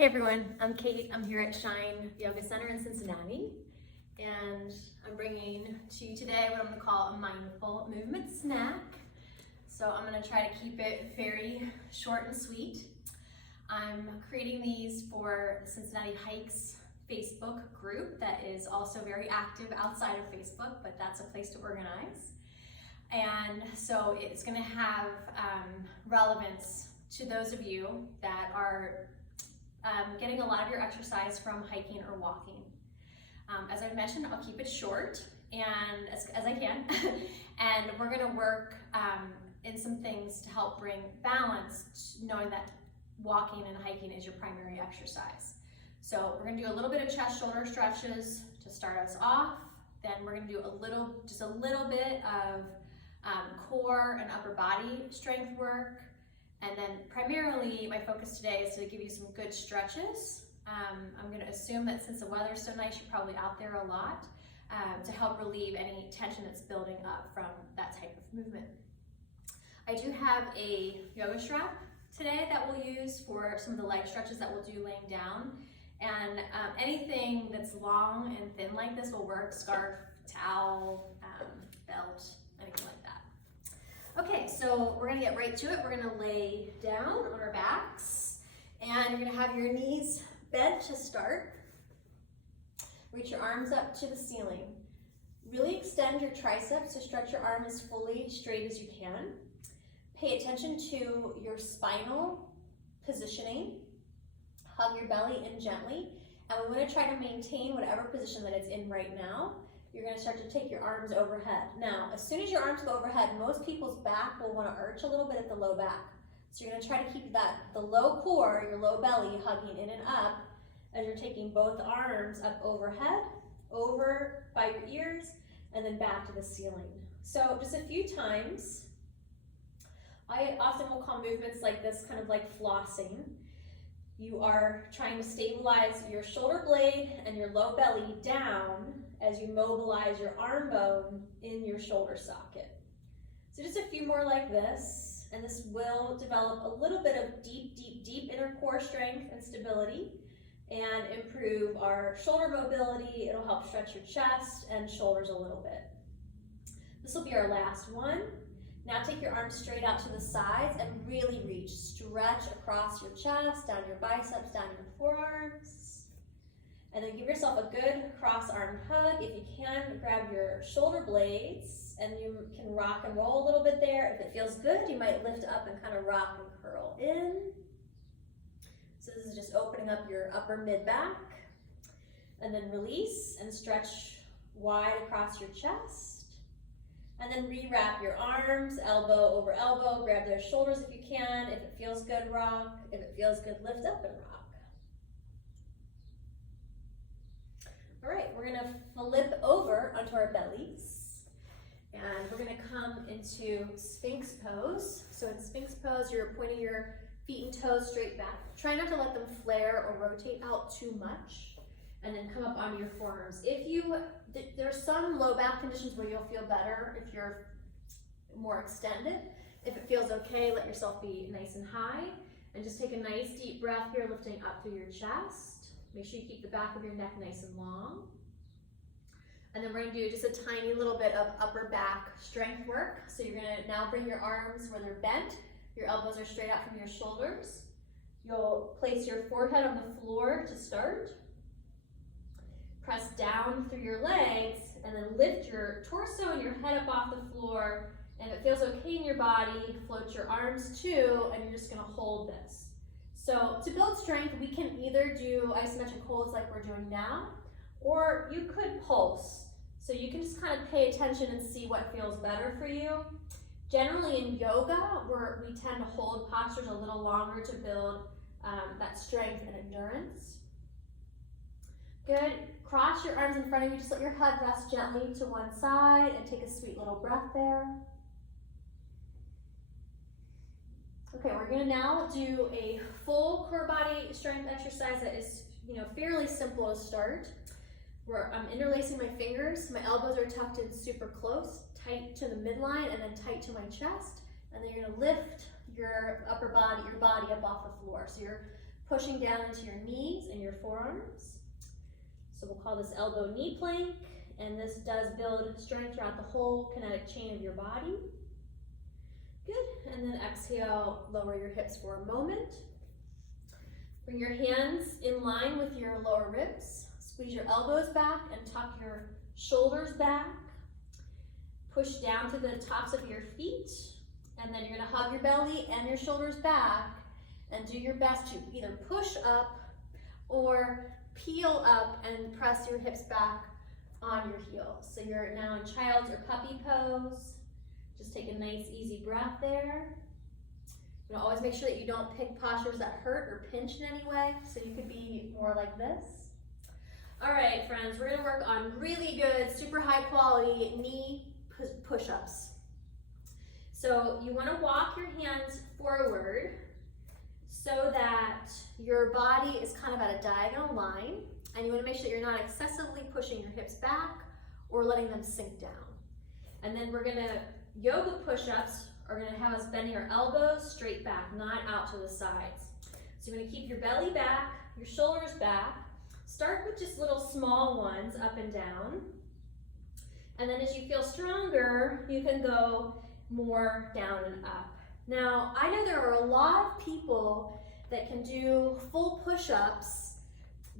Hey everyone, I'm Kate. I'm here at Shine Yoga Center in Cincinnati, and I'm bringing to you today what I'm going to call a mindful movement snack. So I'm going to try to keep it very short and sweet. I'm creating these for the Cincinnati Hikes Facebook group that is also very active outside of Facebook, but that's a place to organize. And so it's going to have relevance to those of you that are getting a lot of your exercise from hiking or walking. As I mentioned, I'll keep it short and as I can. And we're going to work in some things to help bring balance, knowing that walking and hiking is your primary exercise. So we're going to do a little bit of chest shoulder stretches to start us off. Then we're going to do just a little bit of core and upper body strength work. And then primarily my focus today is to give you some good stretches. I'm going to assume that since the weather's so nice, you're probably out there a lot to help relieve any tension that's building up from that type of movement. I do have a yoga strap today that we'll use for some of the leg stretches that we'll do laying down. And anything that's long and thin like this will work: scarf, towel, belt, anything like that. Okay, so we're gonna get right to it. We're gonna lay down on our backs, and you're gonna have your knees bent to start. Reach your arms up to the ceiling. Really extend your triceps to stretch your arm as fully straight as you can. Pay attention to your spinal positioning. Hug your belly in gently, and we want to try to maintain whatever position that it's in right now. You're going to start to take your arms overhead. Now, as soon as your arms go overhead, most people's back will want to arch a little bit at the low back. So you're going to try to keep the low core, your low belly, hugging in and up as you're taking both arms up overhead, over by your ears, and then back to the ceiling. So just a few times. I often will call movements like this kind of like flossing. You are trying to stabilize your shoulder blade and your low belly down as you mobilize your arm bone in your shoulder socket. So just a few more like this, and this will develop a little bit of deep inner core strength and stability and improve our shoulder mobility. It'll help stretch your chest and shoulders a little bit. This will be our last one. Now take your arms straight out to the sides and really reach. Stretch across your chest, down your biceps, down your forearms. And then give yourself a good cross-armed hug. If you can, grab your shoulder blades and you can rock and roll a little bit there. If it feels good, you might lift up and kind of rock and curl in. So this is just opening up your upper mid-back. And then release and stretch wide across your chest. And then rewrap your arms, elbow over elbow. Grab those shoulders if you can. If it feels good, rock. If it feels good, lift up and rock. All right, we're gonna flip over onto our bellies. And we're gonna come into Sphinx Pose. So in Sphinx Pose, you're pointing your feet and toes straight back. Try not to let them flare or rotate out too much. And then come up onto your forearms. There's some low back conditions where you'll feel better if you're more extended. If it feels okay, let yourself be nice and high. And just take a nice deep breath here, lifting up through your chest. Make sure you keep the back of your neck nice and long. And then we're gonna do just a tiny little bit of upper back strength work. So you're gonna now bring your arms where they're bent. Your elbows are straight out from your shoulders. You'll place your forehead on the floor to start. Press down through your legs and then lift your torso and your head up off the floor. And if it feels okay in your body, float your arms too, and you're just gonna hold this. So to build strength, we can either do isometric holds like we're doing now, or you could pulse. So you can just kind of pay attention and see what feels better for you. Generally in yoga, we tend to hold postures a little longer to build that strength and endurance. Good. Cross your arms in front of you. Just let your head rest gently to one side and take a sweet little breath there. Okay, we're gonna now do a full core body strength exercise that is, fairly simple to start. I'm interlacing my fingers. My elbows are tucked in super close, tight to the midline, and then tight to my chest. And then you're gonna lift your body up off the floor. So you're pushing down into your knees and your forearms. So we'll call this elbow knee plank, and this does build strength throughout the whole kinetic chain of your body. Good, and then exhale, lower your hips for a moment. Bring your hands in line with your lower ribs. Squeeze your elbows back and tuck your shoulders back. Push down to the tops of your feet, and then you're gonna hug your belly and your shoulders back and do your best to either push up or peel up and press your hips back on your heels. So you're now in child's or puppy pose. Just take a nice, easy breath there. You know, always make sure that you don't pick postures that hurt or pinch in any way. So you could be more like this. All right, friends, we're gonna work on really good, super high quality knee push-ups. So you wanna walk your hands forward so that your body is kind of at a diagonal line, and you wanna make sure that you're not excessively pushing your hips back or letting them sink down. And then we're gonna, yoga push-ups are gonna have us bending our elbows straight back, not out to the sides. So you're gonna keep your belly back, your shoulders back. Start with just little small ones up and down. And then as you feel stronger, you can go more down and up. Now, I know there are a lot of people that can do full push-ups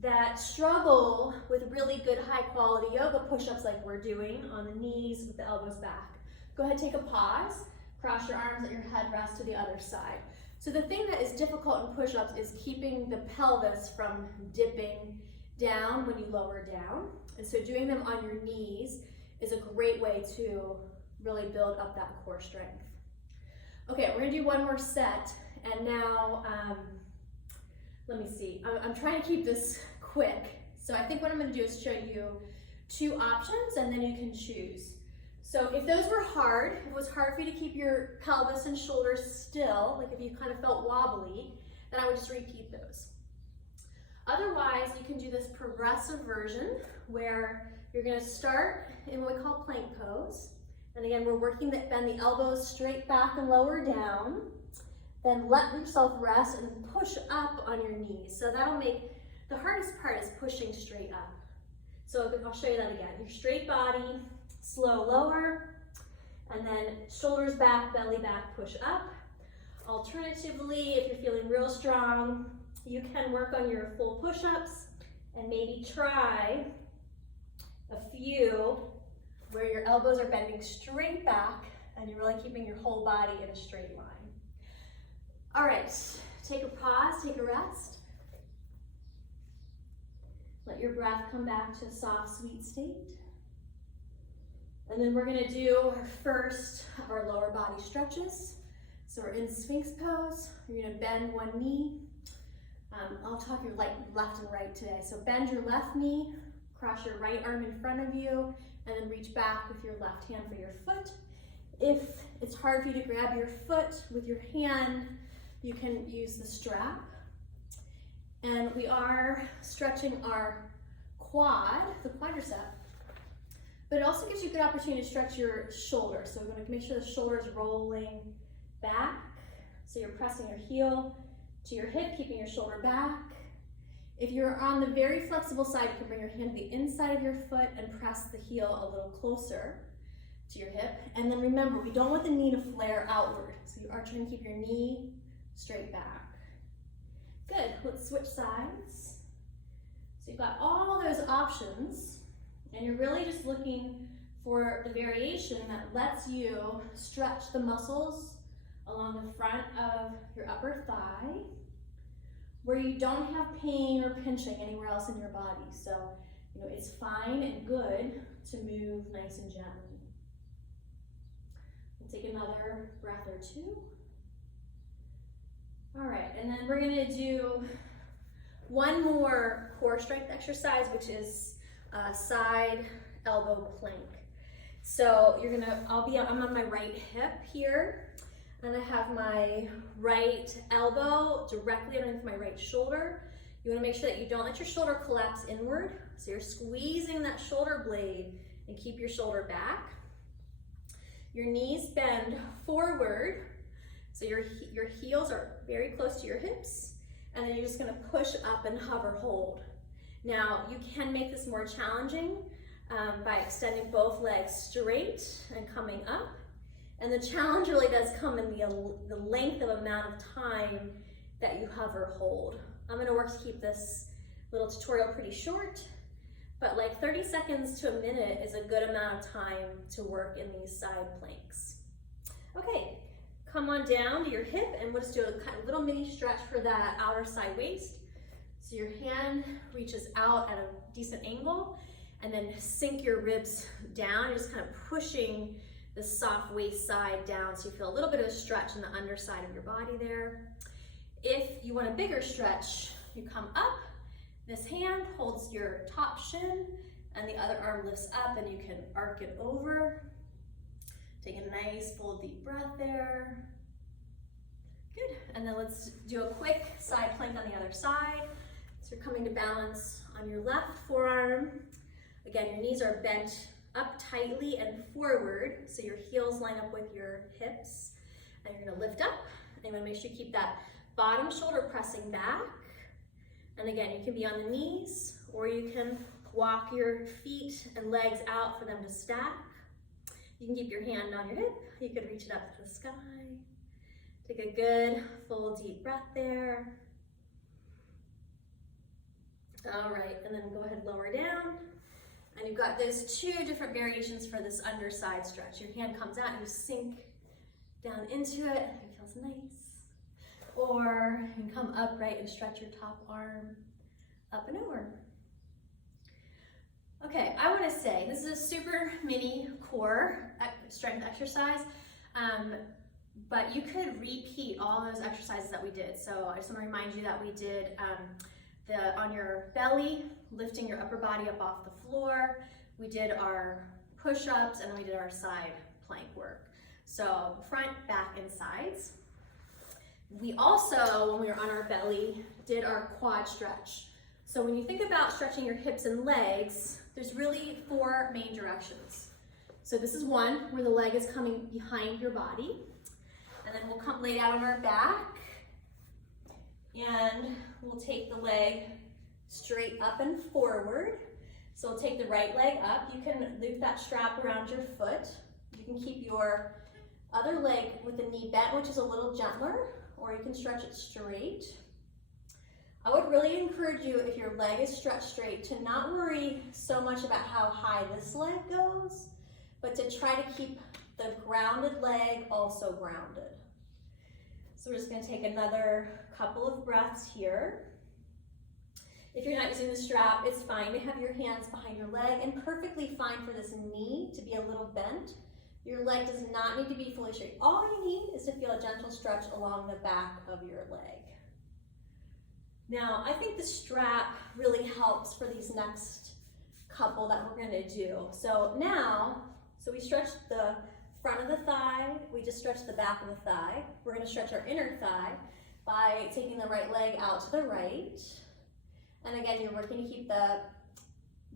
that struggle with really good high quality yoga push-ups like we're doing on the knees with the elbows back. Go ahead, take a pause, cross your arms, let your head rest to the other side. So the thing that is difficult in push-ups is keeping the pelvis from dipping down when you lower down. And so doing them on your knees is a great way to really build up that core strength. Okay, we're gonna do one more set, and now, let me see. I'm trying to keep this quick. So I think what I'm gonna do is show you two options, and then you can choose. So if those were hard, if it was hard for you to keep your pelvis and shoulders still, like if you kind of felt wobbly, then I would just repeat those. Otherwise, you can do this progressive version where you're gonna start in what we call plank pose. And again, we're working that bend the elbows straight back and lower down. Then let yourself rest and push up on your knees. So that'll make, the hardest part is pushing straight up. So I'll show you that again. Your straight body, slow lower, and then shoulders back, belly back, push up. Alternatively, if you're feeling real strong, you can work on your full push-ups and maybe try a few where your elbows are bending straight back and you're really keeping your whole body in a straight line. All right, take a pause, take a rest. Let your breath come back to a soft, sweet state. And then we're gonna do our first of our lower body stretches. So we're in Sphinx Pose. You're gonna bend one knee. I'll talk your left and right today. So bend your left knee, cross your right arm in front of you, and then reach back with your left hand for your foot. If it's hard for you to grab your foot with your hand, you can use the strap. And we are stretching our quad, the quadricep, but it also gives you a good opportunity to stretch your shoulder. So we're gonna make sure the shoulder is rolling back. So you're pressing your heel to your hip, keeping your shoulder back. If you're on the very flexible side, you can bring your hand to the inside of your foot and press the heel a little closer to your hip. And then remember, we don't want the knee to flare outward. So you are trying to keep your knee straight back. Good, let's switch sides. So you've got all those options, and you're really just looking for the variation that lets you stretch the muscles along the front of your upper thigh, where you don't have pain or pinching anywhere else in your body. So, you know, it's fine and good to move nice and gently. We'll take another breath or two. All right, and then we're gonna do one more core strength exercise, which is side elbow plank. So I'm on my right hip here, and I have my right elbow directly underneath my right shoulder. You wanna make sure that you don't let your shoulder collapse inward. So you're squeezing that shoulder blade and keep your shoulder back. Your knees bend forward. So your heels are very close to your hips, and then you're just gonna push up and hover hold. Now, you can make this more challenging by extending both legs straight and coming up. And the challenge really does come in the length of amount of time that you hover hold. I'm gonna work to keep this little tutorial pretty short, but like 30 seconds to a minute is a good amount of time to work in these side planks. Okay, come on down to your hip and we'll just do a kind of little mini stretch for that outer side waist. So your hand reaches out at a decent angle and then sink your ribs down. You're just kind of pushing the soft waist side down so you feel a little bit of a stretch in the underside of your body there. If you want a bigger stretch, you come up. This hand holds your top shin and the other arm lifts up and you can arc it over. Take a nice full deep breath there. Good, and then let's do a quick side plank on the other side. So you're coming to balance on your left forearm. Again, your knees are bent up tightly and forward, so your heels line up with your hips. And you're gonna lift up, and you wanna make sure you keep that bottom shoulder pressing back. And again, you can be on the knees, or you can walk your feet and legs out for them to stack. You can keep your hand on your hip. You could reach it up to the sky. Take a good, full, deep breath there. All right, and then go ahead, lower down. And you've got those two different variations for this underside stretch. Your hand comes out and you sink down into it. It feels nice. Or you can come upright and stretch your top arm up and over. Okay, I want to say this is a super mini core strength exercise, but you could repeat all those exercises that we did. So I just want to remind you that we did on your belly, lifting your upper body up off the floor. We did our push-ups and we did our side plank work. So front, back, and sides. We also, when we were on our belly, did our quad stretch. So when you think about stretching your hips and legs, there's really 4 main directions. So this is one where the leg is coming behind your body. And then we'll come lay down on our back. And we'll take the leg straight up and forward. So we'll take the right leg up. You can loop that strap around your foot. You can keep your other leg with the knee bent, which is a little gentler, or you can stretch it straight. I would really encourage you, if your leg is stretched straight, to not worry so much about how high this leg goes, but to try to keep the grounded leg also grounded. So we're just going to take another couple of breaths here. If you're not using the strap, it's fine to have your hands behind your leg, and perfectly fine for this knee to be a little bent. Your leg does not need to be fully straight. All you need is to feel a gentle stretch along the back of your leg. Now, I think the strap really helps for these next couple that we're going to do. So now, we stretched the front of the thigh, we just stretched the back of the thigh. We're going to stretch our inner thigh by taking the right leg out to the right. And again, you're working to keep the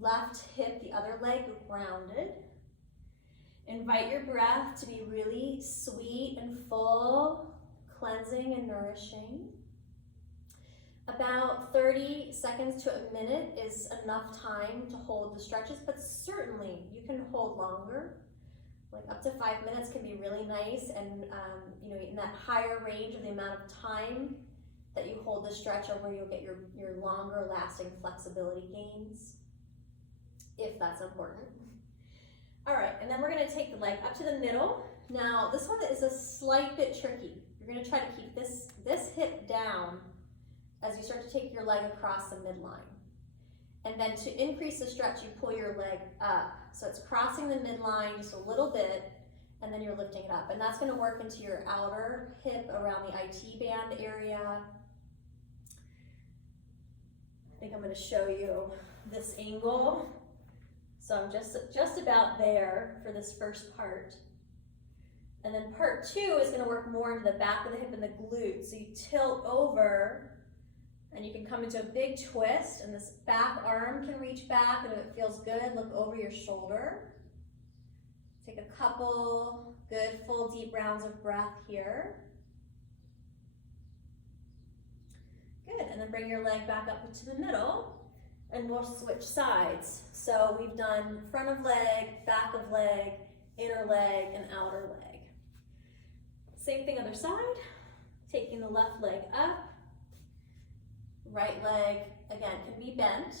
left hip, the other leg grounded. Invite your breath to be really sweet and full, cleansing and nourishing. About 30 seconds to a minute is enough time to hold the stretches, but certainly you can hold longer. Like up to 5 minutes can be really nice, and in that higher range of the amount of time that you hold the stretch are where you'll get your longer lasting flexibility gains, if that's important. All right, and then we're gonna take the leg up to the middle. Now, this one is a slight bit tricky. You're gonna try to keep this hip down as you start to take your leg across the midline. And then to increase the stretch, you pull your leg up. So it's crossing the midline just a little bit, and then you're lifting it up. And that's gonna work into your outer hip around the IT band area. I think I'm gonna show you this angle. So I'm just about there for this first part. And then part 2 is gonna work more into the back of the hip and the glute. So you tilt over, and you can come into a big twist, and this back arm can reach back, and if it feels good, look over your shoulder. Take a couple good full deep rounds of breath here. Good, and then bring your leg back up into the middle, and we'll switch sides. So we've done front of leg, back of leg, inner leg, and outer leg. Same thing other side, taking the left leg up, right leg, again, can be bent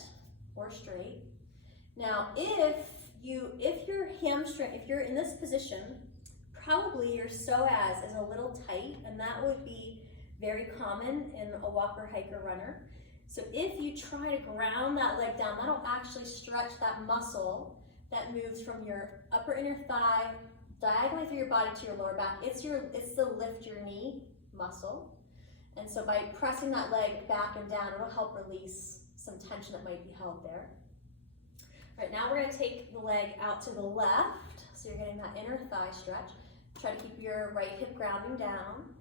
or straight. Now, if your hamstring, if you're in this position, probably your psoas is a little tight, and that would be very common in a walker, hiker, runner. So if you try to ground that leg down, that'll actually stretch that muscle that moves from your upper inner thigh diagonally through your body to your lower back. It's the lift your knee muscle. And so by pressing that leg back and down, it'll help release some tension that might be held there. All right, now we're gonna take the leg out to the left. So you're getting that inner thigh stretch. Try to keep your right hip grounding down.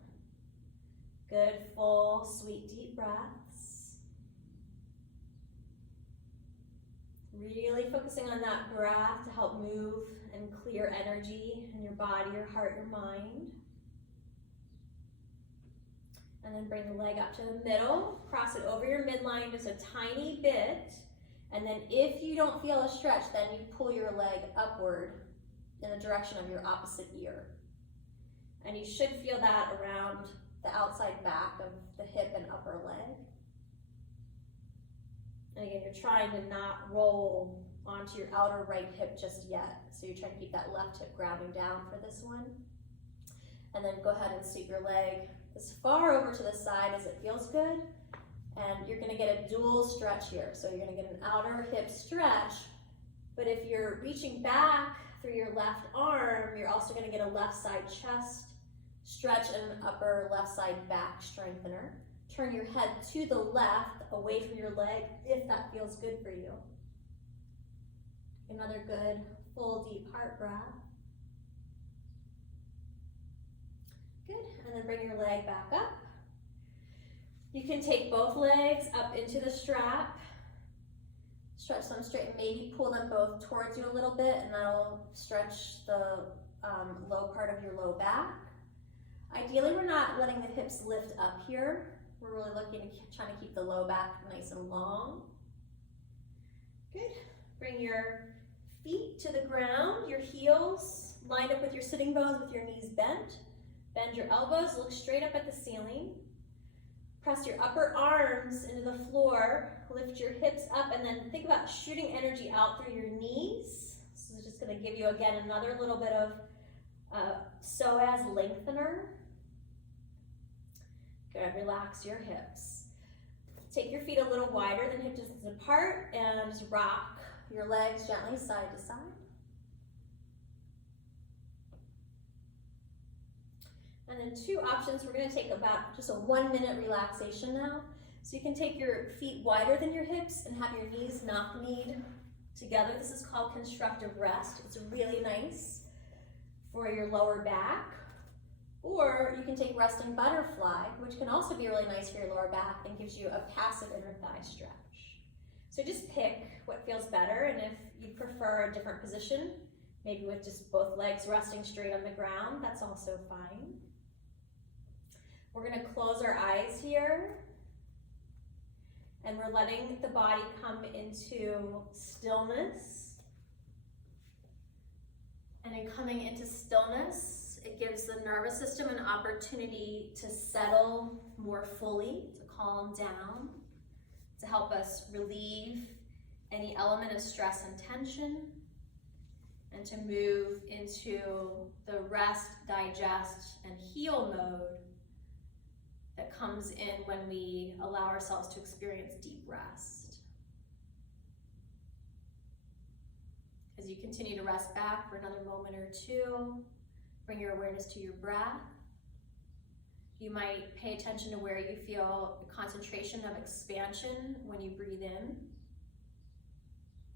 Good, full, sweet, deep breaths. Really focusing on that breath to help move and clear energy in your body, your heart, your mind. And then bring the leg up to the middle, cross it over your midline just a tiny bit. And then if you don't feel a stretch, then you pull your leg upward in the direction of your opposite ear. And you should feel that around the outside back of the hip and upper leg. And again, you're trying to not roll onto your outer right hip just yet. So you're trying to keep that left hip grounding down for this one. And then go ahead and sweep your leg as far over to the side as it feels good. And you're gonna get a dual stretch here. So you're gonna get an outer hip stretch, but if you're reaching back through your left arm, you're also gonna get a left side chest stretch and an upper left side back strengthener. Turn your head to the left, away from your leg, if that feels good for you. Another good, full, deep heart breath. Good, and then bring your leg back up. You can take both legs up into the strap, stretch them straight, and maybe pull them both towards you a little bit, and that'll stretch the low part of your low back. Ideally, we're not letting the hips lift up here. We're really trying to keep the low back nice and long. Good. Bring your feet to the ground, your heels lined up with your sitting bones with your knees bent. Bend your elbows, look straight up at the ceiling. Press your upper arms into the floor, lift your hips up, and then think about shooting energy out through your knees. This is just gonna give you, again, another little bit of psoas lengthener. Good, relax your hips. Take your feet a little wider than hip distance apart and just rock your legs gently side to side. And then two options, we're gonna take about just a 1 minute relaxation now. So you can take your feet wider than your hips and have your knees knock-kneed together. This is called constructive rest. It's really nice for your lower back. Or you can take resting butterfly, which can also be really nice for your lower back and gives you a passive inner thigh stretch. So just pick what feels better, and if you prefer a different position, maybe with just both legs resting straight on the ground, that's also fine. We're gonna close our eyes here, and we're letting the body come into stillness. And in coming into stillness, it gives the nervous system an opportunity to settle more fully, to calm down, to help us relieve any element of stress and tension, and to move into the rest, digest, and heal mode that comes in when we allow ourselves to experience deep rest. As you continue to rest back for another moment or two, bring your awareness to your breath. You might pay attention to where you feel a concentration of expansion when you breathe in.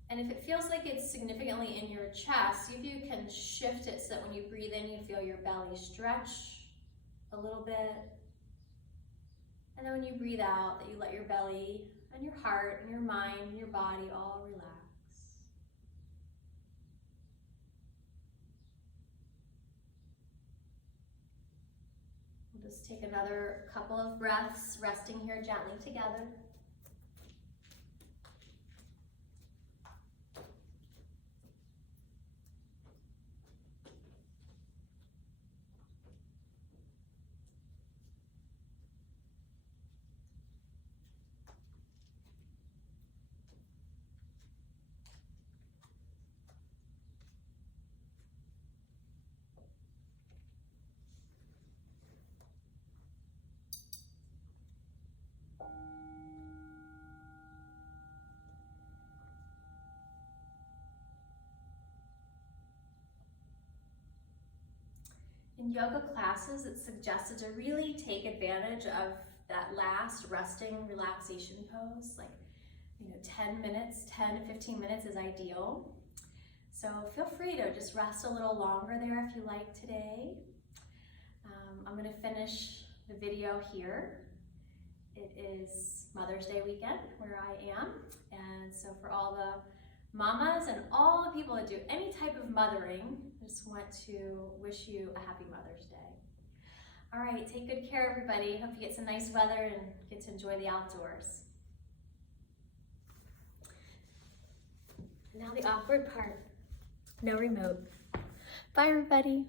And if it feels like it's significantly in your chest, see if you can shift it so that when you breathe in, you feel your belly stretch a little bit. And then when you breathe out, that you let your belly and your heart and your mind and your body all relax. Just take another couple of breaths, resting here gently together. In yoga classes, it's suggested to really take advantage of that last resting relaxation pose. Like, 10 minutes, 10 to 15 minutes is ideal. So feel free to just rest a little longer there if you like today. I'm gonna finish the video here. It is Mother's Day weekend where I am. And so for all the mamas and all the people that do any type of mothering, I just want to wish you a happy Mother's Day. All right, take good care, everybody. Hope you get some nice weather and get to enjoy the outdoors. Now the awkward part, no remote. Bye, everybody.